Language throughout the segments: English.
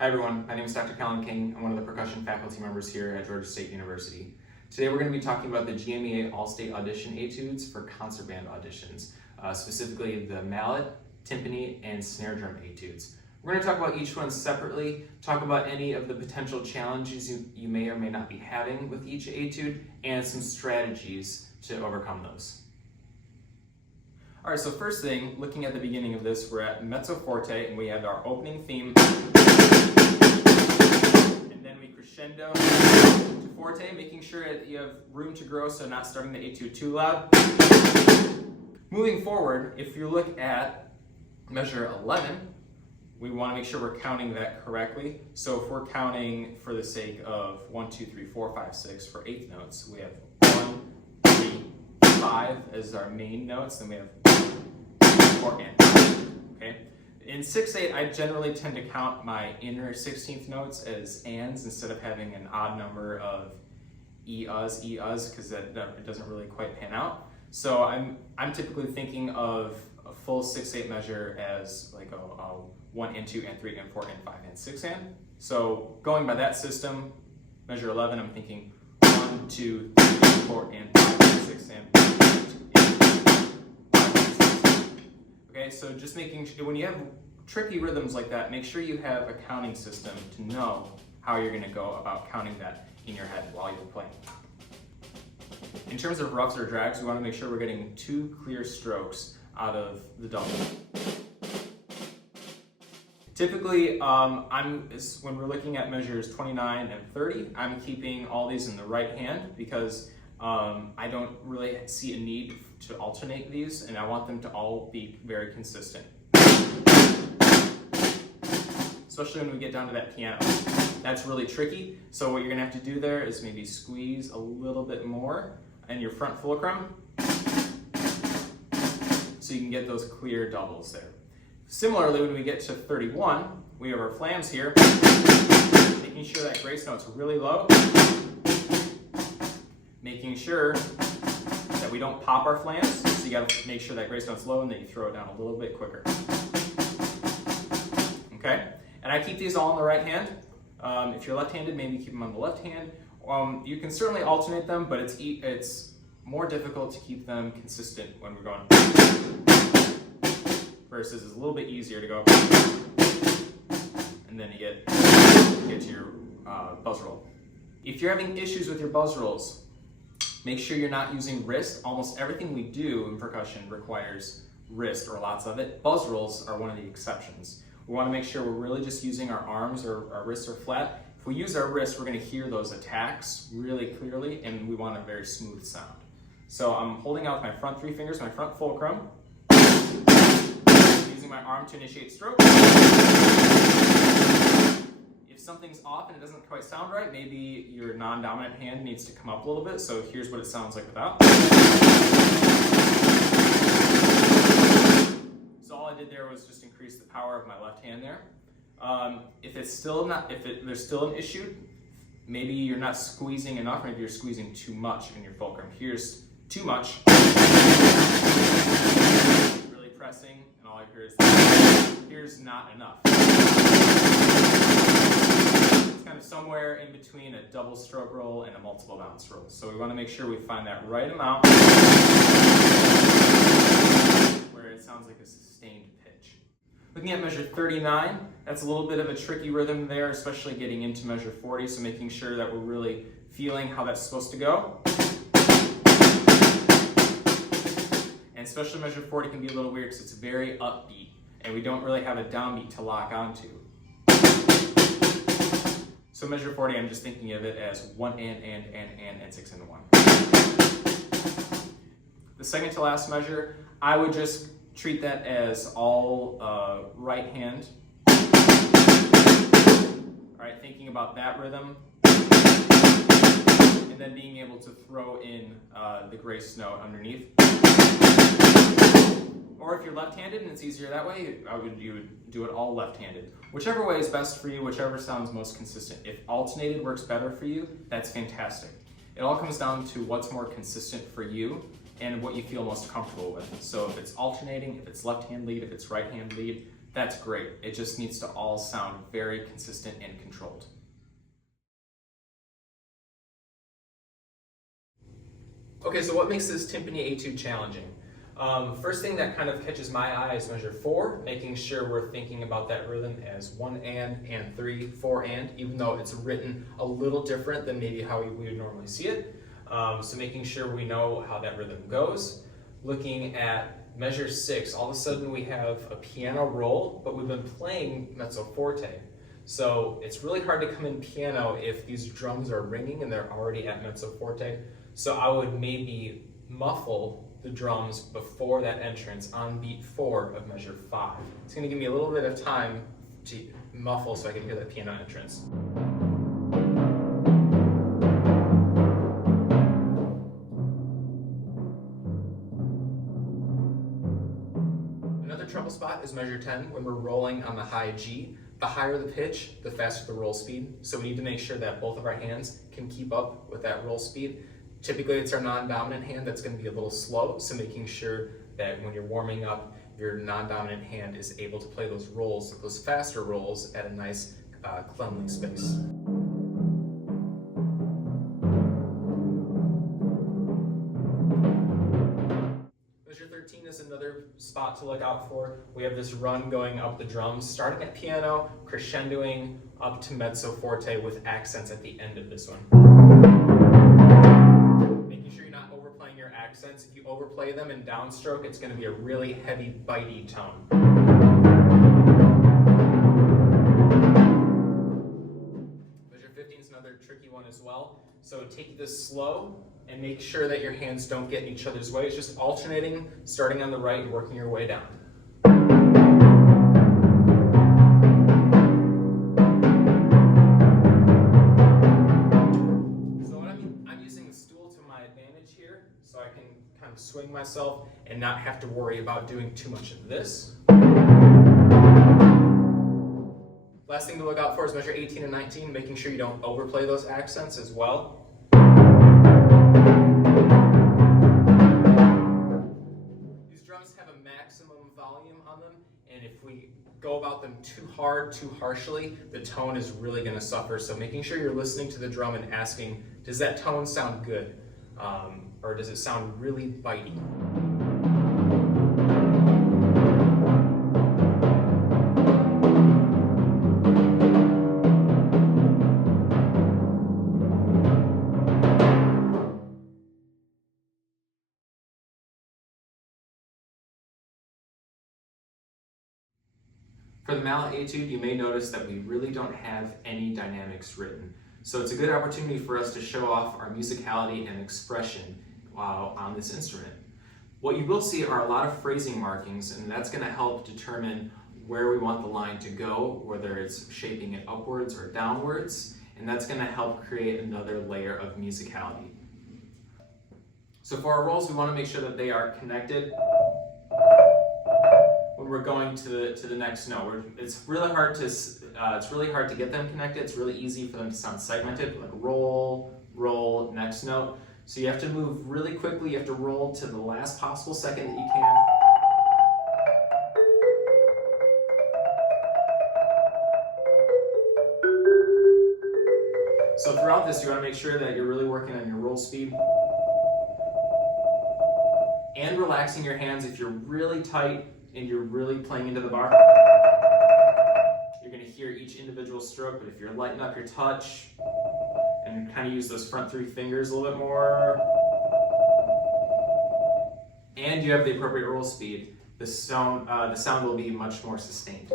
Hi everyone, my name is Dr. Kellen. I'm one of the percussion faculty members here at Georgia State University. Today we're going to be talking about the GMEA All-State Audition Etudes for concert band auditions, specifically the mallet, timpani, and snare drum etudes. We're going to talk about each one separately, talk about any of the potential challenges you may or may not be having with each etude, and some strategies to overcome those. All right, so first thing, looking at the beginning of this, we're at mezzo forte, and we have our opening theme, and then we crescendo to forte, making sure that you have room to grow, so not starting the etude too loud. Moving forward, if you look at measure 11, we want to make sure we're counting that correctly. So if we're counting for the sake of 1, 2, 3, 4, 5, 6 for eighth notes, we have 1, 3, 5 as our main notes, then we have 4 and 5, okay? In 6/8, I generally tend to count my inner 16th notes as ands instead of having an odd number of e-us, because it doesn't really quite pan out. So I'm typically thinking of a full 6/8 measure as like a 1 and 2 and 3 and 4 and 5 and 6 and. So going by that system, measure 11, I'm thinking 1, 2, 3, 4 and 5 and 6 and. Okay, so just making sure, when you have tricky rhythms like that, make sure you have a counting system to know how you're going to go about counting that in your head while you're playing. In terms of roughs or drags, we want to make sure we're getting 2 clear strokes out of the double. Typically, when we're looking at measures 29 and 30, I'm keeping all these in the right hand because I don't really see a need to alternate these, and I want them to all be very consistent. Especially when we get down to that piano. That's really tricky, so what you're gonna have to do there is maybe squeeze a little bit more in your front fulcrum so you can get those clear doubles there. Similarly, when we get to 31, we have our flams here, making sure that grace note's really low, making sure that we don't pop our flams, so you gotta make sure that grace note's low and then you throw it down a little bit quicker. Okay, and I keep these all in the right hand. If you're left-handed, maybe keep them on the left hand. You can certainly alternate them, but it's more difficult to keep them consistent when we're going versus it's a little bit easier to go and then you get to your buzz roll. If you're having issues with your buzz rolls, make sure you're not using wrist. Almost everything we do in percussion requires wrist or lots of it. Buzz rolls are one of the exceptions. We want to make sure we're really just using our arms or our wrists are flat. If we use our wrists, we're going to hear those attacks really clearly, and we want a very smooth sound. So I'm holding out with my front 3 fingers, my front fulcrum, using my arm to initiate stroke. If something's off and it doesn't quite sound right, maybe your non-dominant hand needs to come up a little bit. So here's what it sounds like without. So all I did there was just increase the power of my left hand there. If there's still an issue, maybe you're not squeezing enough, maybe you're squeezing too much in your fulcrum. Here's too much. Really pressing, and all I hear is here's not enough. It's kind of somewhere in between a double stroke roll and a multiple bounce roll. So we want to make sure we find that right amount where it sounds like a sustained pitch. Looking at measure 39, that's a little bit of a tricky rhythm there, especially getting into measure 40, so making sure that we're really feeling how that's supposed to go. And especially measure 40 can be a little weird because it's very upbeat, and we don't really have a downbeat to lock onto. So measure 40, I'm just thinking of it as 1 and 6 and 1. The second to last measure, I would just treat that as all right hand. All right, thinking about that rhythm, and then being able to throw in the grace note underneath. Or if you're left-handed and it's easier that way, you would do it all left-handed. Whichever way is best for you, whichever sounds most consistent. If alternated works better for you, that's fantastic. It all comes down to what's more consistent for you and what you feel most comfortable with. So if it's alternating, if it's left hand lead, if it's right hand lead, that's great. It just needs to all sound very consistent and controlled. Okay, so what makes this timpani etude challenging? First thing that kind of catches my eye is measure 4, making sure we're thinking about that rhythm as 1 and 3, 4 and, even though it's written a little different than maybe how we would normally see it. So making sure we know how that rhythm goes. Looking at measure 6, all of a sudden we have a piano roll, but we've been playing mezzo forte. So it's really hard to come in piano if these drums are ringing and they're already at mezzo forte. So I would maybe muffle the drums before that entrance on beat 4 of measure 5. It's going to give me a little bit of time to muffle so I can hear that piano entrance. Another trouble spot is measure 10 when we're rolling on the high G. The higher the pitch, the faster the roll speed. So we need to make sure that both of our hands can keep up with that roll speed. Typically it's our non-dominant hand that's going to be a little slow, so making sure that when you're warming up, your non-dominant hand is able to play those rolls, those faster rolls at a nice cleanly space. Measure 13 is another spot to look out for. We have this run going up the drums, starting at piano, crescendoing up to mezzo forte with accents at the end of this one. Accents. If you overplay them in downstroke, it's going to be a really heavy, bitey tone. Measure 15 is another tricky one as well. So take this slow and make sure that your hands don't get in each other's way. It's just alternating, starting on the right and working your way down. So I can kind of swing myself and not have to worry about doing too much of this. Last thing to look out for is measure 18 and 19, making sure you don't overplay those accents as well. These drums have a maximum volume on them, and if we go about them too hard, too harshly, the tone is really going to suffer. So making sure you're listening to the drum and asking, does that tone sound good? Or does it sound really bitey? For the mallet etude, you may notice that we really don't have any dynamics written. So it's a good opportunity for us to show off our musicality and expression while on this instrument. What you will see are a lot of phrasing markings, and that's going to help determine where we want the line to go, whether it's shaping it upwards or downwards, and that's going to help create another layer of musicality. So for our rolls, we want to make sure that they are connected when we're going to the next note. It's really hard to get them connected. It's really easy for them to sound segmented, like roll, roll, next note. So you have to move really quickly. You have to roll to the last possible second that you can. So throughout this, you want to make sure that you're really working on your roll speed and relaxing your hands. If you're really tight and you're really playing into the bar, you're going to hear each individual stroke, but if you're lighting up your touch and kind of use those front 3 fingers a little bit more, and you have the appropriate roll speed, the sound will be much more sustained.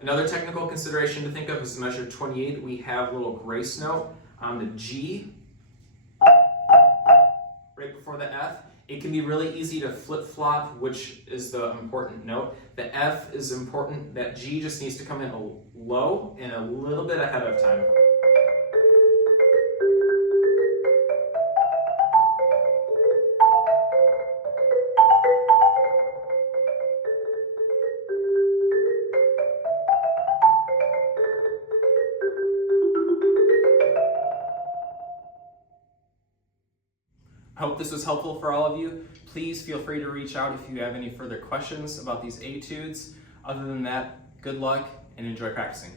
Another technical consideration to think of is measure 28. We have a little grace note on the G right before the F. It can be really easy to flip-flop which is the important note. The F is important. That G just needs to come in low and a little bit ahead of time. I hope this was helpful for all of you. Please feel free to reach out if you have any further questions about these etudes. Other than that, good luck and enjoy practicing.